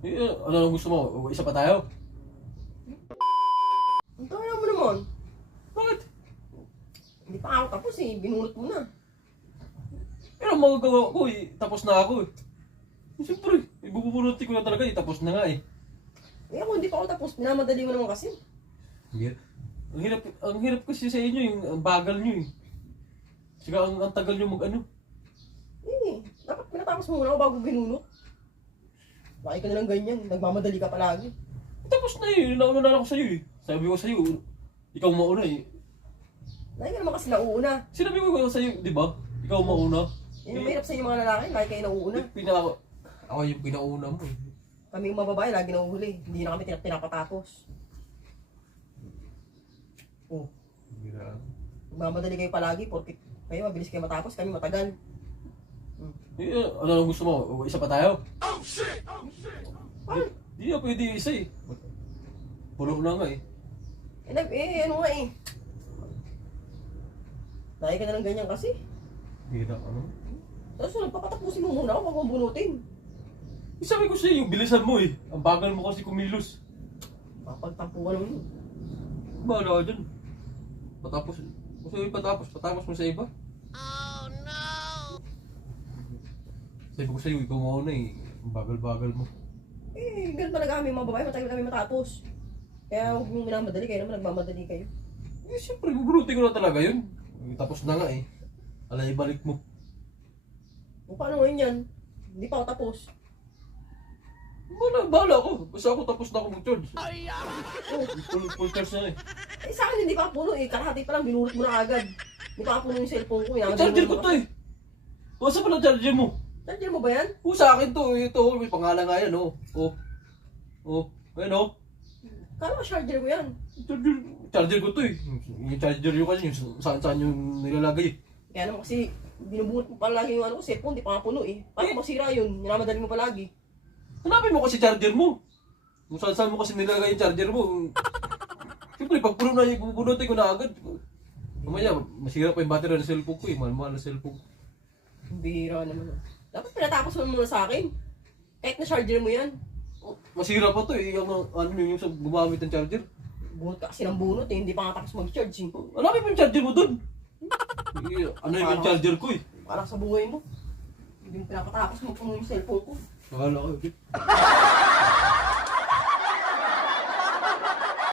Ano ang gusto mo? Isa pa tayo? Ang tayo mo naman. Bakit? Hindi pa ako tapos eh. Binunot mo na. Pero ang magagawa ko eh. Tapos na ako eh. Siyempre, ibubunutin ko na talaga eh. Tapos na nga eh. Eh ako hindi pa ako tapos. Minamadali mo naman kasi. Yeah. Ang hirap kasi sa inyo yung ang bagal nyo eh. Saka ang tagal nyo mag-ano. Eh, dapat pinatapos mo muna ako bago binunot. Laki ka na lang ganyan. Nagmamadali ka palagi. Tapos na eh. Nauna na ako sa'yo eh. Sabi ko sa'yo, ikaw mauna eh. Laki ka naman kasi nauuna. Sinabi ko sa'yo, di ba? Ikaw mauna. Yun ang mahirap sa inyo mga lalaki. Laki kayo nauuna. Ako yung pinauna mo eh. Kami yung mababae, lagi nauhuli. Hindi na kami pinapatapos. Oh, nagmamadali kayo palagi. Porque kayo mabilis kayo matapos. Kami matagal. Ano ang gusto mo? Isa pa tayo? Oh shit! Di na pwede isa eh. Pulo na nga eh. Ano nga eh. Laki ka na lang ganyan kasi. Hindi na ano? Tapos nagpapatapusin mo muna ako pag mabunutin. Sabi ko sa'yo, yung bilisan mo eh. Ang bagal mo kasi kumilos. Papagtampuan mo yun. Bahala ka dyan. Patapos. Gusto mo yung patapos mo sa iba. Oh no! Sabi ko sa'yo, ikaw mauna eh. Ang bagal-bagal mo. Eh, ganun talaga kami mga babae. Matagal kami matapos. Kaya huwag yung minamadali kayo naman. Nagmamadali kayo. Eh, siyempre, bubunutin ko na talaga yun. Tapos na nga eh. Alay, balik mo. O paano ngayon yan? Hindi pa ako tapos. Bahala ko. Basta ako tapos na ako mag-charge. Oh, Full charge na eh. eh sa akin hindi pa puno eh. Kalahati pa lang, binurot mo na agad. Hindi pa puno yung cellphone ko. Charger ko to eh. Basta pala charger mo. Charger mo ba yan? Sa akin to. Ito, may pangalan nga yan oh. Ayun oh. Kala ko charger mo yan. Charger ko to eh. Yung charger yung kasi yung saan yung nilalagay. Kaya naman kasi binubunot mo palagi yung ano ko, cellphone, hindi pa nga puno eh. Paano masira yun? Minamadali mo palagi. Hanapin mo kasi charger mo. Kung saan mo kasi nilagay yung charger mo. Siyempre, pag puno na yung bubunutin ko na agad. Mamaya, masira pa yung battery ng cellphone ko eh. Mahal-mahal na cellphone ko. Bira naman. Dapat pinatapos mo muna sa akin. Kahit na charger mo yan. Masira pa to eh. Yung sa gumamit ng charger. Bunot ka kasi ng bunot eh. Hindi pa nga tapos mag-charge eh. Hanapin mo yung charger mo dun. Ano yung charger ko eh. Parang sa buhay mo. Hindi mo pinapatapos mo puno yung cellphone ko. Bahala ka, okay?